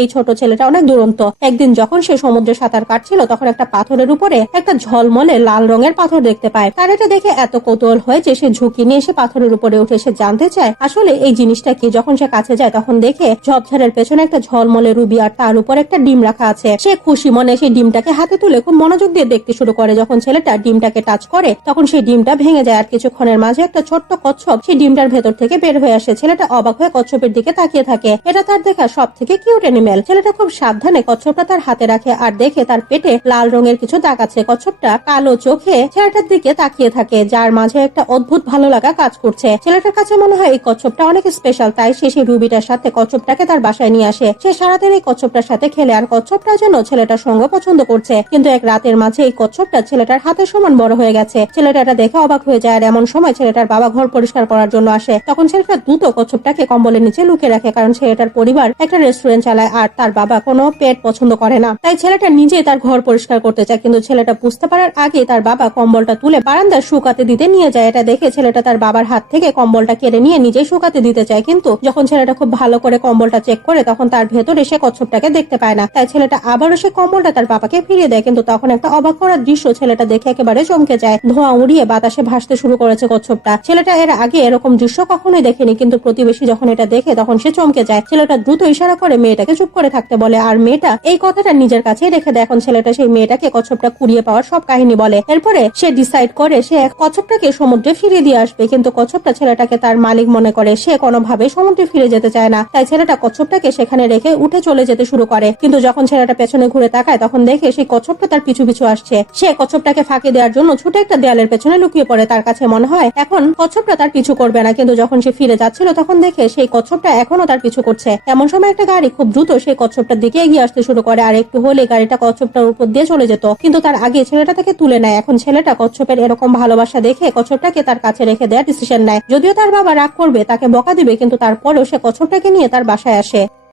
এই ছোট ছেলেটা অনেক দুরন্ত। একদিন যখন সে সমুদ্রে সাঁতার কাটছিল, তখন একটা পাথরের উপরে একটা ঝলমলে লাল রঙের পাথর দেখতে পায়। তার এটা দেখে এত কৌতূহল হয় যে সে ঝুঁকি নিয়ে সে পাথরের উপরে উঠে সে জানতে চায়, আসলে এই জিনিসটা কি? যখন সে কাছে যায়, তখন দেখে ঝোপঝাড়ের পেছনে একটা ঝলমলে রুবি আর তার উপর একটা ডিম রাখা আছে। সে খুশি মনে সেই ডিমটাকে হাতে তুলে খুব মনোযোগ দিয়ে দেখতে শুরু করে। যখন ছেলেটা ডিমটাকে টাচ করে, তখন সেই ডিমটা ভেঙে যায় আর কিছুক্ষণের মাঝে একটা ছোট্ট কচ্ছপ সেই ডিমটার ভেতর থেকে বের হয়ে আসে। ছেলেটা অবাক হয়ে কচ্ছপের দিকে তাকিয়ে থাকে। এটা তার দেখা সব থেকে কিউট অ্যানিমেল ছেলেটা খুব সাবধানে কচ্ছপটা তার হাতে রাখে আর দেখে তার পেটে লাল রঙের কিছু দাগ আছে। কচ্ছপটা কালো চোখে ছেলেটার দিকে তাকিয়ে থাকে, যার মাঝে একটা অদ্ভুত ভালো লাগা কাজ করছে। ছেলেটার কাছে মনে হয় এই কচ্ছপটা অনেক স্পেশাল তাই সে সেই রুবিটার সাথে কচ্ছপটাকে তার বাসায় নিয়ে আসে। সে সারাদিন এই কচ্ছপটার সাথে খেলে আর কচ্ছপটা যেন ছেলেটার সঙ্গ পছন্দ করছে। কিন্তু এক রাতের মাঝে এই কচ্ছপটা ছেলেটার হাতের সমান বড় হয়ে গেছে। ছেলেটা এটা দেখে অবাক হয়ে যায় আর এমন সময় ছেলেটার বাবা ঘর পরিষ্কার করার জন্য আসে। তখন ছেলেটা দ্রুত কচ্ছপটাকে কম্বলের নিচে লুকিয়ে রাখে, কারণ ছেলেটার পরিবার একটা রেস্টুরেন্ট চালায়। আর তার বাবা কোনো পেট পছন্দ করে না। তাই ছেলেটা নিজেই তার ঘর পরিষ্কার করতে চায়। কিন্তু ছেলেটা বুঝতে পারার আগে তার বাবা কম্বলটা তুলে বারান্দার শুকাতে দিতে নিয়ে যায়। এটা দেখে ছেলেটা তার বাবার হাত থেকে কম্বলটা কেড়ে নিয়ে নিজেই শুকাতে দিতে চায়। কিন্তু যখন ছেলেটা খুব ভালো করে কম্বলটা চেক করে, তখন তার ভেতরে সে কচ্ছপটাকে দেখতে পায় না। তাই ছেলেটা আবারও সে কম্বলটা তার বাবাকে ফিরিয়ে দেয়। কিন্তু তখন একটা অবাক করার দৃশ্য ছেলেটা দেখে একেবারে চমকে যায়। ধোঁয়া উড়িয়ে বাতাসে ভাসতে শুরু করেছে কচ্ছপটা। ছেলেটা এর আগে এরকম দৃশ্য কখনোই দেখেনি। কিন্তু প্রতিবেশী যখন এটা দেখে, তখন সে চমকে যায়। ছেলেটা দ্রুত ইশারা করে মেয়েটাকে চুপ করে থাকতে বলে, আর মেয়েটা? এই কথাটা নিজের কাছেই রেখে দেয়। এখন ছেলেটা সেই মেয়েটাকে কচ্ছপটা কুড়িয়ে পাওয়ার সব কাহিনী বলে। এরপরে সে ডিসাইড করে সে কচ্ছপটাকে সমুদ্রে ফিরিয়ে দিয়ে আসবে। কিন্তু কচ্ছপটা ছেলেটাকে তার মালিক মনে করে। সে কোনোভাবে সমুদ্রে ফিরে যেতে চায় না। তাই ছেলেটা কচ্ছপটাকে সেখানে রেখে উঠে চলে যেতে শুরু করে। কিন্তু যখন ছেলেটা পেছনে ঘুরে তাকায়, তখন দেখে সেই কচ্ছপটা তার পিছু পিছু আসছে। সে কচ্ছপটাকে ফাঁকি দেওয়ার জন্য ছুটে একটা দেয়ালের পেছনে লুকিয়ে পড়ে। তার কাছে মনে হয়, এখন কচ্ছপটা তার পিছু করবে না। কিন্তু যখন সে ফিরে যাচ্ছিল, তখন দেখে সেই কচ্ছপটা এখনও তার পিছু করছে। এমন সময় একটা গাড়ি খুব দ্রুত সেই কচ্ছপটার দিকে এগিয়ে আসতে শুরু করে। আর একটু হলে গাড়িটা কচ্ছপটার উপর দিয়ে চলে যেত। কিন্তু তার আগে ছেলেটা তাকে তুলে নেয়। এখন ছেলেটা কচ্ছপের এরকম ভালোবাসা দেখে কচ্ছপটাকে তার কাছে রেখে দেওয়ার ডিসিশন নেয়। যদিও তার বাবা রাগ করবে, তাকে বকা দিবে, কিন্তু তারপরেও সে কচ্ছপটাকে নিয়ে তার বাসায় আসে।